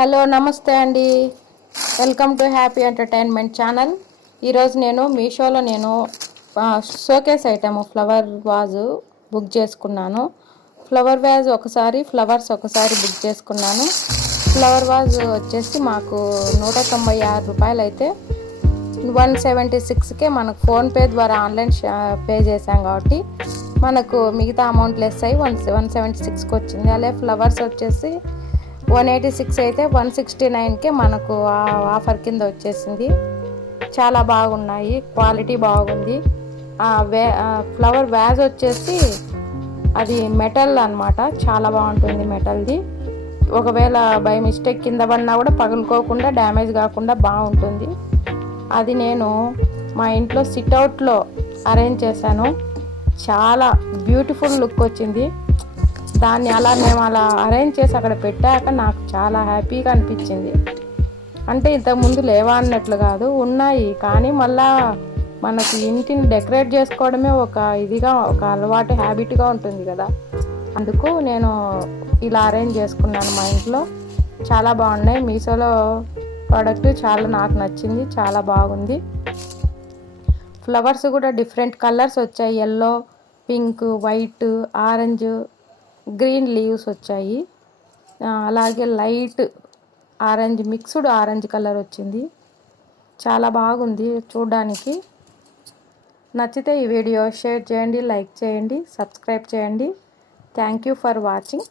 Hello నమస్తే అండి. Welcome to happy entertainment channel. ఈరోజు నేను మీషోలో showcase item flower vase book చేసుకున్నాను. ఫ్లవర్ వాజ్ ఒకసారి, ఫ్లవర్స్ ఒకసారి బుక్ చేసుకున్నాను. ఫ్లవర్ వాజ్ వచ్చేసి మాకు రూ. 196 అయితే 176కే మనకు ఫోన్పే ద్వారా ఆన్లైన్ పే చేసాం కాబట్టి మనకు మిగతా అమౌంట్ లెస్ అయ్యి 176కి వచ్చింది. అలాగే ఫ్లవర్స్ వచ్చేసి 186 అయితే 169కే మనకు ఆఫర్ కింద వచ్చేసింది. చాలా బాగున్నాయి, క్వాలిటీ బాగుంది. ఫ్లవర్ వ్యాజ్ వచ్చేసి అది మెటల్ అన్నమాట, చాలా బాగుంటుంది మెటల్ది. ఒకవేళ బై మిస్టేక్ కింద పడినా కూడా పగులుకోకుండా డ్యామేజ్ కాకుండా బాగుంటుంది. అది నేను మా ఇంట్లో సిట్అవుట్లో అరేంజ్ చేశాను. చాలా బ్యూటిఫుల్ లుక్ వచ్చింది. దాన్ని మేము అలా అరేంజ్ చేసి అక్కడ పెట్టాక నాకు చాలా హ్యాపీగా అనిపించింది. అంటే ఇంతకుముందు లేవా అన్నట్లు కాదు, ఉన్నాయి, కానీ మళ్ళా మనకి ఇంటిని డెకరేట్ చేసుకోవడమే ఒక అలవాటు, హ్యాబిట్గా ఉంటుంది కదా. అందుకు నేను ఇలా అరేంజ్ చేసుకున్నాను మా ఇంట్లో. చాలా బాగున్నాయి. మీషోలో ప్రోడక్ట్ చాలా నాకు నచ్చింది, చాలా బాగుంది. ఫ్లవర్స్ కూడా డిఫరెంట్ కలర్స్ వచ్చాయి. Yellow, pink, white, orange, green leaves వచ్చాయి. అలాగే light orange, mixed orange colour వచ్చింది. చాలా బాగుంది చూడడానికి. నచ్చితే ఈ వీడియో షేర్ చేయండి, లైక్ చేయండి, సబ్స్క్రైబ్ చేయండి. Thank you for watching.